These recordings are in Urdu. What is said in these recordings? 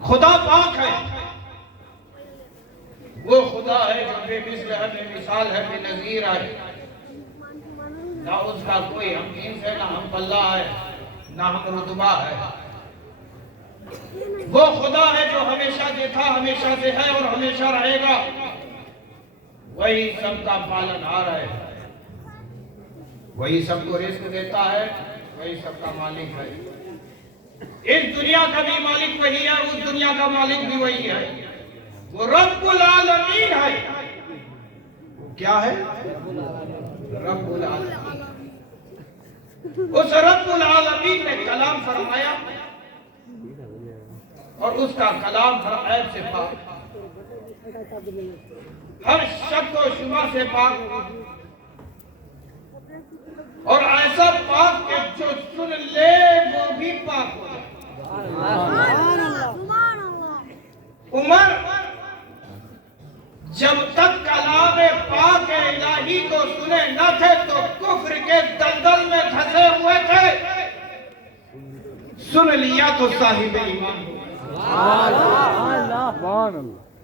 خدا پاک ہے، وہ خدا ہے جو بے مثل ہے، بے مثال ہے، بے نظیر ہے، نہ اس کا کوئی ہم جنس ہے، نہ ہم پلہ ہے، نہ ہم رتبہ ہے۔ وہ خدا ہے جو ہمیشہ سے تھا، ہمیشہ سے ہے اور ہمیشہ رہے گا۔ وہی سب کا پالنہار ہے، وہی سب کو رزق دیتا ہے، وہی سب کا مالک ہے۔ اس دنیا کا بھی مالک وہی ہے، اس دنیا کا مالک بھی وہی ہے۔ وہ رب العالمین ہے۔ وہ کیا ہے؟ رب العالمین۔ اس رب العالمین نے کلام فرمایا اور اس کا کلام ہر عیب سے پاک، ہر شک و شبہ سے پاک، اور ایسا پاک کہ جو سن لے وہ بھی پاک ہو جائے۔ عمر جب تک کلام پاک الہی کو سنے نہ تھے تو کفر کے دلدل میں دھسے ہوئے تھے، سن لیا تو صاحب ایمان ہو۔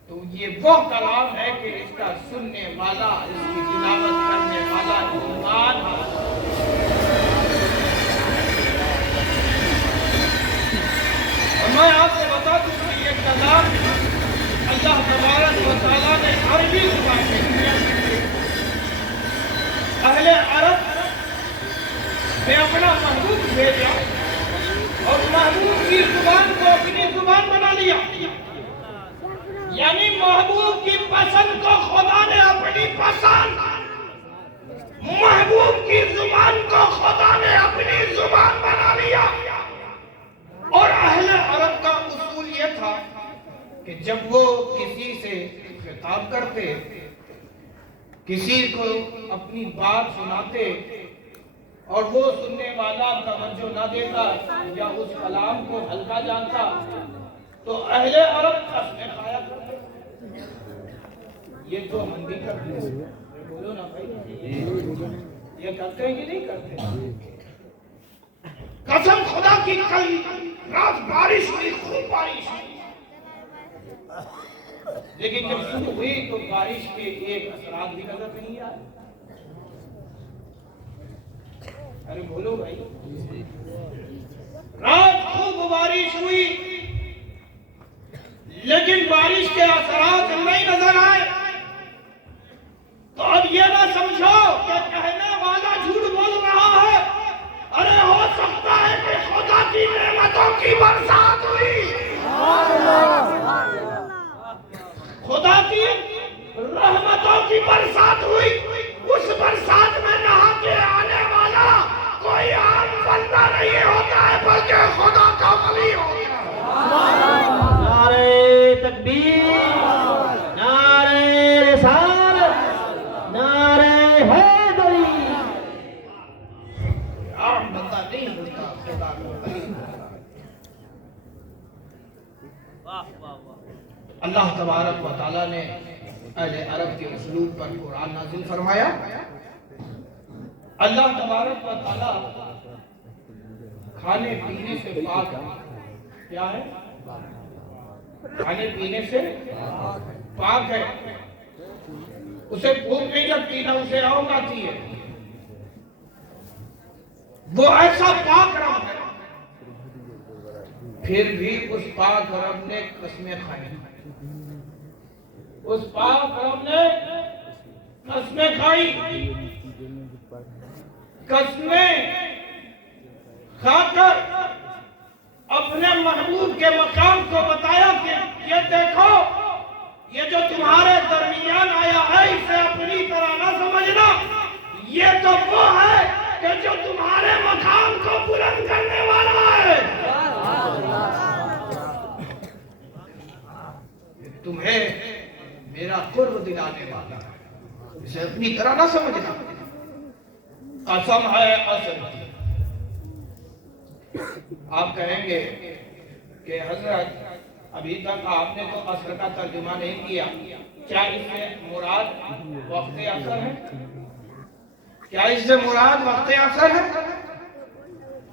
تو یہ وہ کلام ہے کہ اس کا سننے والا، اس کی تلاوت کرنے والا ایمان ہے۔ اور میں آپ کو بتا دوں کہ یہ کلام اللہ تبارک و تعالیٰ نے عربی زبان میں کیا۔ اہل عرب نے اپنا محبوب بھیجا اور محبوب کی زبان کو اپنی زبان بنا لیا، یعنی محبوب کی پسند کو خدا نے اپنی پسند، محبوب کی زبان کو خدا نے اپنی زبان بنا لیا۔ اور اہل عرب کا اصول یہ تھا کہ جب وہ کسی سے خطاب کرتے، کسی کو اپنی بات سناتے اور وہ سننے والا توجہ نہ دیتا یا اس کلام کو ہلکا جانتا تو اہل عرب قسمیں کھایا کرتے۔ یہ تو ہم بھی کرتے ہیں، بولو نا بھائی، یہ کرتے ہیں کہ نہیں کرتے؟ قسم خدا کی کل رات بارش ہوئی، خوب بارش ہوئی، لیکن جب شروع ہوئی تو بارش کے ایک اثرات بھی نظر نہیں آئے۔ ارے بولو بھائی، رات خوب بارش ہوئی لیکن بارش کے اثرات نہیں نظر آئے، تو اب یہ نہ سمجھو کہ کہنے والا جھوٹ بول رہا ہے، ارے ہو سکتا ہے کہ خدا کی نعمتوں کی برسات ہوئی، خدا کی رحمتوں کی برسات ہوئی، اس برسات میں نہا کے آنے والا کوئی عام بندہ نہیں ہوتا ہے بلکہ خدا کا ولی ہوتا ہے۔ نعرہ تکبیر، نعرہ رسالت، نعرہ حیدری۔ عام بندہ نہیں ہوتا، خدا کا ولی ہوتا ہے۔ اللہ تبارک و تعالیٰ نے اہل عرب کے اسلوب پر قرآن نازل فرمایا۔ اللہ تبارک و تعالیٰ کھانے پینے سے پاک ہے۔ کیا ہے؟ کھانے پینے سے پاک ہے، اسے بھوک نہیں لگتی نہ اسے آؤں آتی ہے، وہ ایسا پاک رب ہے۔ پھر بھی اس پاک رب نے قسمیں کھائی، اس پاک رب نے قسمیں کھائی، قسمیں کھا کر اپنے محبوب کے مقام کو بتایا کہ یہ دیکھو، یہ جو تمہارے درمیان آیا ہے اسے اپنی طرح نہ سمجھنا، یہ تو وہ ہے کہ جو تمہارے مقام کو بلند کرنے والا ہے، تمہیں میرا قرب دلانے والا ہے، اسے اپنی طرح نہ سمجھنا۔ قسم ہے اصل کی۔ آپ کہیں گے کہ حضرت ابھی تک آپ نے تو عصر کا ترجمہ نہیں کیا، کیا اس سے مراد وقت عصر ہے؟ کیا اس سے مراد وقت عصر ہے؟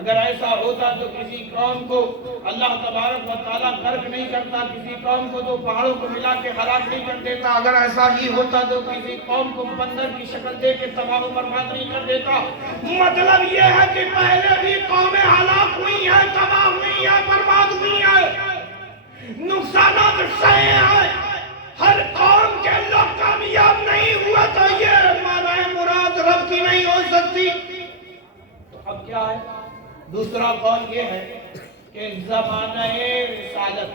اگر ایسا ہوتا تو کسی قوم کو اللہ تبارک و تعالیٰ غرق نہیں کرتا، کسی قوم کو تو پہاڑوں کو ملا کے ہلاک نہیں کر دیتا، اگر ایسا ہی ہوتا تو کسی قوم کو بندر کی شکل دے کے تباہ و برباد نہیں کر دیتا۔ مطلب یہ ہے کہ پہلے بھی قومیں ہلاک ہوئی ہیں، تباہ ہوئی ہیں، برباد ہوئی ہیں، نقصانات سہے ہیں، ہر قوم کے لوگ کامیاب نہیں ہوا تو یہ معنی مراد رب کی نہیں ہو سکتی۔ تو اب کیا ہے؟ دوسرا قول یہ ہے کہ زمانہ رسالت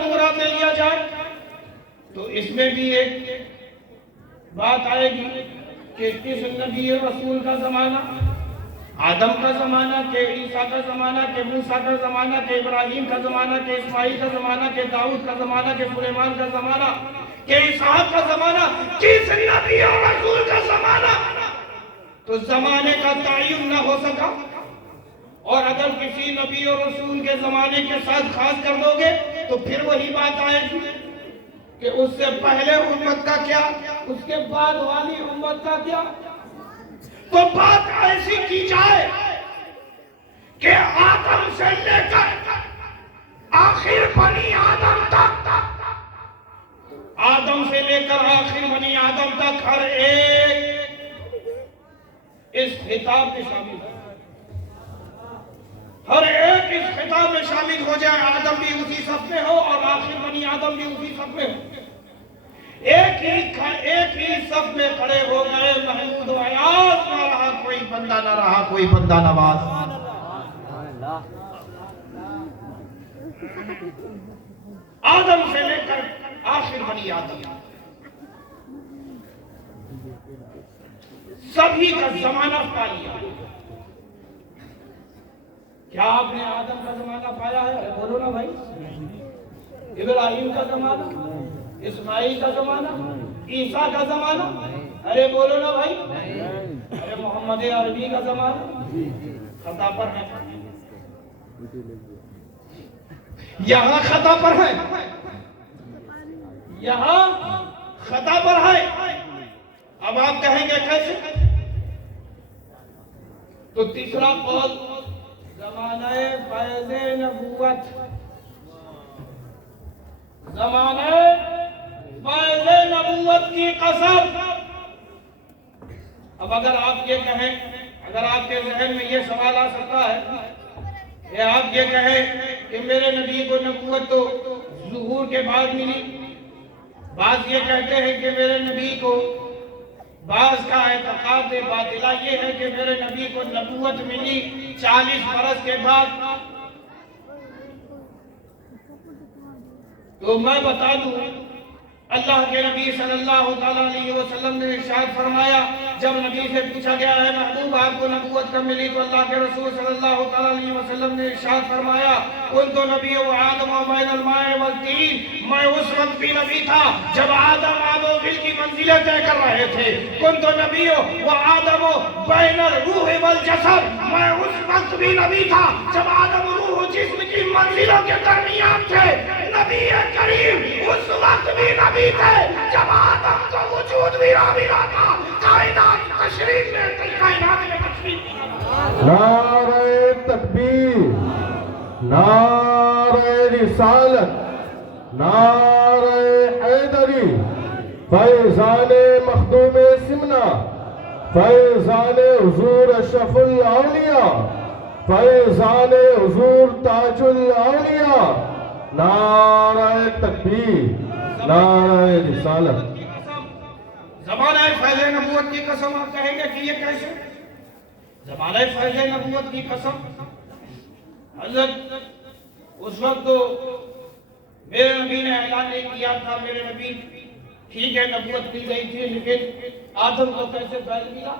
مراد لے لیا جائے تو اس میں بھی ایک بات آئے گی کہ کس نبی رسول کا زمانہ، آدم کا زمانہ، کہ عیسیٰ کا زمانہ، کہ موسیٰ کا زمانہ، کہ ابراہیم کا زمانہ، کہ اسماعیل کا زمانہ، کہ داؤد کا زمانہ، کہ سلیمان کا زمانہ، کہ اسحاق کا زمانہ، کس نبی اور رسول کا زمانہ؟ تو زمانے کا تعین نہ ہو سکا، اور اگر کسی نبی اور رسول کے زمانے کے ساتھ خاص کر دو گے تو پھر وہی بات آئے گی کہ اس سے پہلے امت کا کیا، اس کے بعد والی امت کا کیا۔ تو بات ایسی کی جائے کہ آدم سے لے کر آخر بنی آدم تک، آدم سے لے کر آخر بنی آدم تک ہر ایک اس خطاب میں شامل ہے، ہر ایک اس خطاب میں شامل ہو جائے، آدم بھی اسی صف میں ہو اور آخر بنی آدم بھی اسی صف میں ہو، ایک ہی صف میں کھڑے ہو گئے، محمود و عیاض، نہ رہا کوئی بندہ، نہ رہا کوئی بندہ نواز۔ آدم سے لے کر آخر بنی آدم سبھی کا زمانہ پا لیا۔ کیا آپ نے آدم کا زمانہ پایا ہے؟ بولو نا بھائی۔ ابراہیم کا زمانہ، اسماعیل کا زمانہ، عیسیٰ کا زمانہ، ارے بولو نا بھائی، ارے محمد عربی کا زمانہ، خطا پر ہے، یہاں خطا پر ہے، یہاں خطا پر ہے۔ اب آپ کہیں گے کیسے؟ تو تیسرا قول زمانہ فیض نبوت، زمانہ فیض نبوت کی قسم۔ اب اگر آپ یہ کہیں، اگر آپ کے ذہن میں یہ سوال آ سکتا ہے کہ آپ یہ کہیں کہ میرے نبی کو نبوت تو ظہور کے بعد ملی، بعض یہ کہتے ہیں کہ میرے نبی کو، بعض کا اعتقاد باطلہ یہ ہے کہ میرے نبی کو نبوت ملی 40 برس کے بعد، تو میں بتا دوں اللہ کے نبی صلی اللہ علیہ وسلم نے ارشاد فرمایا، جب نبی سے پوچھا گیا ہے محبوب آپ کو نبوت کب ملی، تو اللہ کے رسول صلی اللہ علیہ وسلم نے ارشاد فرمایا کنت نبی و آدم و بین الماء والطین، میں اس وقت بھی نبی تھا جب آدم آب و گل کی منزلیں طے کر رہے تھے، کنت نبی و آدم و بین الروح والجسد، میں اس وقت بھی نبی تھا جب آدم و روح و جسم کی منزلوں کے درمیان تھے، نبی کریم اس وقت بھی نبی تھے جب آدم کو وجود بھی ملا تھا، کائنات تشریف میں کائنات میں تشریف میں۔ نعرہ تکبیر، نعرہ رسالت، نعرہ حیدری، فیضان مخدوم سمنا، فیضان حضور اشرف الاولیاء، فیضان حضور تاج الاولیاء، نعرہ تکبیر، نعرہ رسالت۔ زمانہ فیض نبوت کی قسم آپ کہیں گے کہ یہ کیسے؟ زمانہ فیض نبوت کی قسم، حضرت اس وقت تو میرے نبی نے اعلان نہیں کیا تھا، میرے نبی ٹھیک ہے نبوت مل گئی تھی، لیکن آدم کو کیسے فیض ملا؟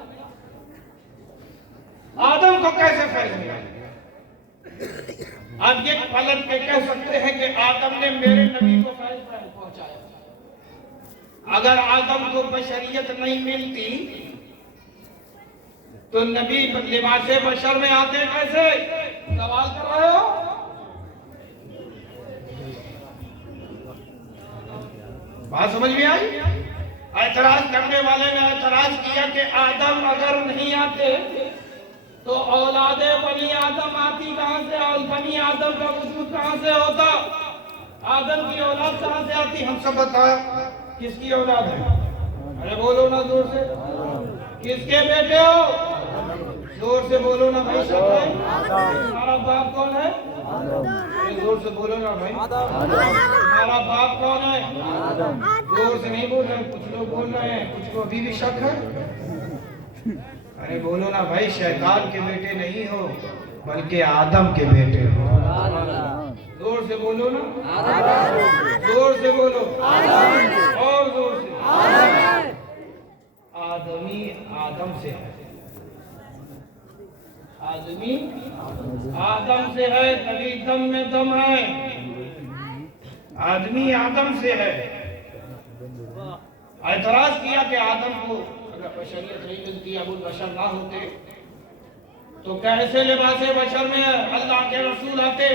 آدم کو کیسے فیض ملا؟ آپ یہ پلٹ کے کہہ سکتے ہیں کہ آدم نے میرے نبی کو فیض پہنچایا۔ اگر آدم کو بشریت نہیں ملتی تو نبی لباس بشر میں آتے کیسے؟ سوال کر رہے ہو؟ بات سمجھ میں آئی؟ اعتراض کرنے والے نے اعتراض کیا کہ آدم اگر نہیں آتے تو اولاد بنی آدم آتی کہاں سے؟ اور بنی آدم کا وجود کہاں سے ہوتا؟ آدم کی اولاد کہاں سے آتی؟ ہم سب بتایا کس کی اولاد ہے؟ ارے بولو نا زور سے، کس کے بیٹے ہو؟ زور سے بولو نا بھائی، تمہارا باپ کون ہے؟ زور سے بولو نا بھائی، تمہارا باپ کون ہے؟ زور سے نہیں بول رہے، کچھ لوگ بول رہے ہیں، کچھ کو ابھی بھی شک ہے۔ ارے بولو نا بھائی، شیطان کے بیٹے نہیں ہو بلکہ آدم کے بیٹے ہو۔ زور سے بولو نا، زور سے بولو، اور زور سے۔ آدمی آدم سے ہے، آدمی آدم سے ہے، تبھی دم میں دم ہے۔ آدمی آدم سے ہے۔ اعتراض کیا کہ آدم کو اگر بشریت نہیں ملتی، ابو البشر نہ ہوتے تو کیسے لباس بشر میں اللہ کے رسول آتے؟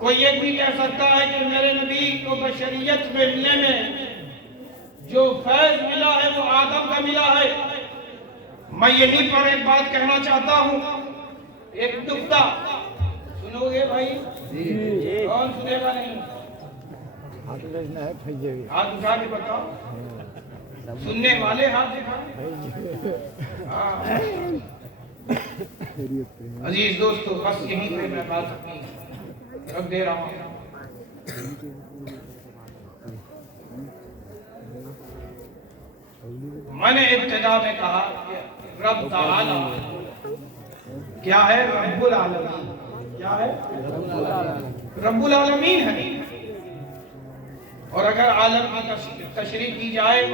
کوئی یہ بھی کہہ سکتا ہے کہ میرے نبی کو بشریت ملنے میں جو فیض ملا ہے وہ آدم کا ملا ہے۔ میں یہیں پر ایک بات کہنا چاہتا ہوں، ایک نکتہ سنو گے بھائی؟ کون سنے گا؟ نہیں ہاتھ اٹھا کے بتاؤ، سننے والے ہاتھ دکھائیں۔ عزیز دوستو، بس یہیں پہ میں بات اپنی رکھ دے رہا ہوں۔ میں نے ابتدا میں کہا کہ رب تعالی کیا ہے؟ رب العالمین۔ کیا ہے؟ رب العالمین ہے۔ اور اگر عالم کی تشریح کی جائے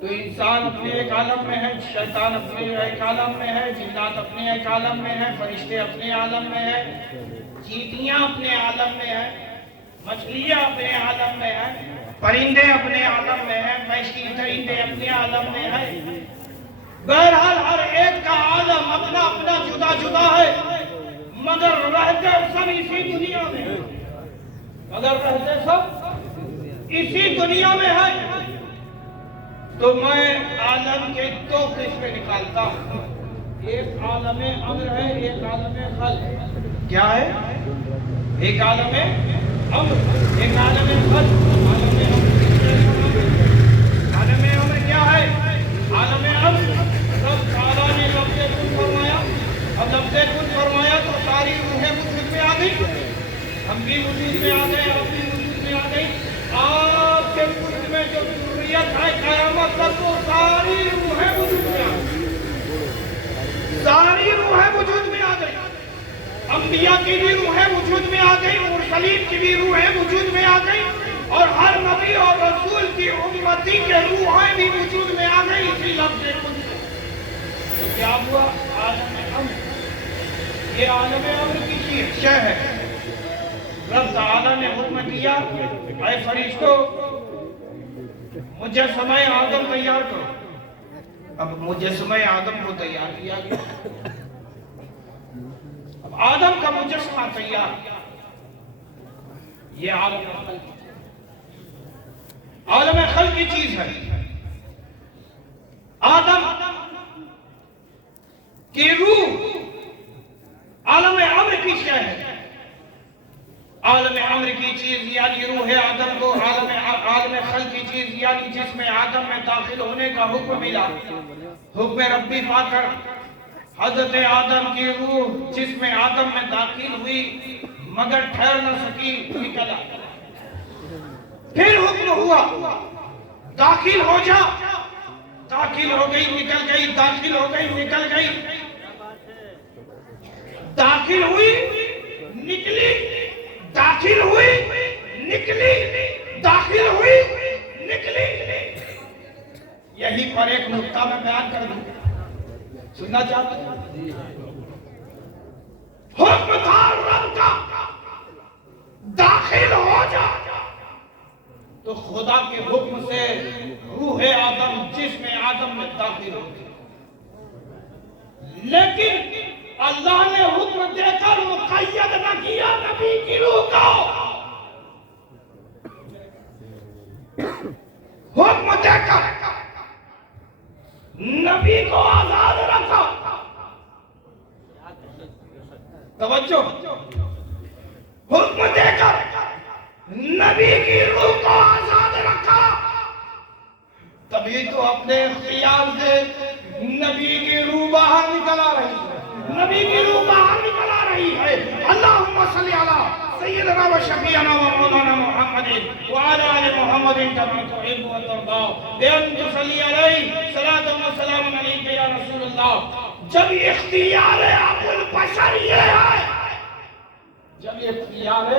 تو انسان اپنے ایک عالم میں ہے، شیطان اپنے ایک عالم میں ہے، جنات اپنے ایک عالم میں ہے، فرشتے اپنے عالم میں ہے، چیٹیاں اپنے عالم میں ہیں، مچھلیاں اپنے عالم میں ہیں، پرندے اپنے عالم میں ہیں، مہشتی درندے اپنے عالم میں ہیں۔ بہرحال ہر ایک کا عالم اپنا اپنا جدا جدا ہے، مگر رہتے سب اسی دنیا میں، مگر رہتے سب اسی دنیا میں ہے۔ تو میں عالم کے دو قسمیں نکالتا ہوں، ایک عالم امر ہے، ایک عالم خلق۔ کیا ہے؟ ایک عالم امر، ایک عالم خلق۔ عالم امر کیا ہے؟ عالم امر رب تعالیٰ نے لفظ کن فرمایا، اب لفظ کن فرمایا تو ساری روحیں وجود میں آ گئی، ہم بھی وجود میں آ گئے، آپ بھی وجود میں آ گئی۔ آپ کے وجود میں جو ضروریت ہے قیامت تک وہ ساری روحیں وجود میں آ گئی، ساری روحیں وجود میں آ گئی۔ انبیاء کی بھی روحیں وجود میں آ گئی، مرسلین کی بھی روحیں وجود میں آ گئی، اور ہر نبی اور رسول کی امتی کے روحیں بھی وجود میں آ گئی اسی لفظ کن سے۔ تو کیا ہوا؟ عالم امر، یہ عالم امر کی چیز شے ہے۔ رب تعالیٰ نے حکم دیا، اے فرشتوں مجسمہ آدم تیار کرو۔ اب مجسمہ آدم کو تیار کیا گیا، اب آدم کا مجسمہ تیار، یہ عالم خلق، عالم خلق کی چیز ہے۔ آدم کی روح عالم امر کی شے ہے۔ عالم امر کی چیز یعنی روح آدم کو عالم خلق کی چیز یعنی جس میں آدم میں داخل ہونے کا حکم ملا، حکم ربی پا کر حضرت آدم کی روح جس میں آدم میں داخل ہوئی مگر ٹھہر نہ سکی، نکل آئی۔ پھر حکم ہوا داخل ہو جا، داخل ہو گئی، نکل گئی، داخل ہو گئی، نکل گئی، داخل ہوئی، نکلی، داخل ہوئی، نکلی، داخل ہوئی، نکلی۔ یہی پر ایک نکتہ میں بیان کر دوں، سننا چاہتے ہیں؟ حکم تھا رب کا داخل ہو جا، تو خدا کے حکم سے روح آدم جس میں آدم میں داخل ہو گئی، لیکن اللہ نے حکم دے کر مقید نہ کیا نبی کی روح کو، حکم دے کر نبی کو آزاد اپنے اختیار سے نبی کی روح باہر نکل آ رہی ہے، نبی کی روح باہر نکل آ رہی ہے۔ اللہم صلی علی سیدنا و شفیعنا و مولانا محمد وعلی آل محمد کما تحب و ترضى بأن تصلی علیہ صلاۃ و سلام علیک یا رسول اللہ۔ جب اختیار ابو البشر یہ ہے، جب اختیار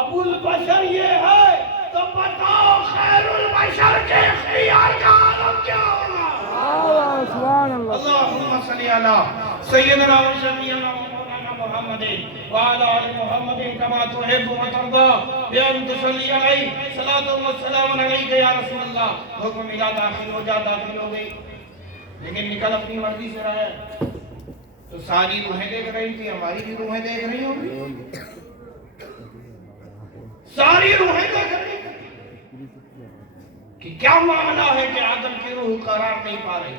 ابو البشر یہ ہے، تو بتاؤ خیر البشر کے اختیار کا عالم کیا ہوگا؟ اللہم صلی علی سیدنا و شفیعنا و مولانا محمد وعلی آل محمد کما تحب و ترضى بأن تصلی علیہ صلاۃ و سلام علیک یا رسول اللہ۔ حکم ملا، داخل ہو جا، داخل ہو گئی، لیکن نکل اپنی مرضی سے رہا ہے۔ تو ساری روحیں دیکھ رہی تھی، ہماری بھی روحیں دیکھ رہی ہوں، ساری روحیں دیکھ رہی تھی کہ کیا معاملہ ہے کہ آدم کی روح قرار نہیں پا رہی،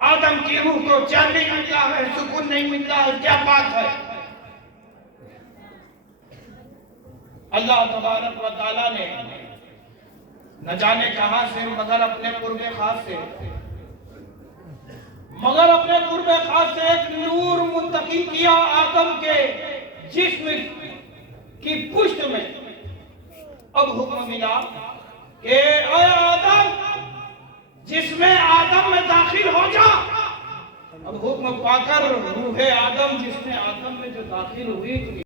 آدم کی روح کو چین نہیں مل رہا ہے، سکون نہیں مل رہا ہے، کیا بات ہے؟ اللہ تبارک و تعالیٰ نے نہ جانے کہاں سے مگر اپنے قرب خاص سے ایک نور منتقل کیا آدم کے جسم کی پشت میں۔ اب حکم ملا کہ اے آدم، جسم آدم میں داخل ہو جا۔ اب حکم پا کر روح آدم جسم آدم میں جو داخل ہوئی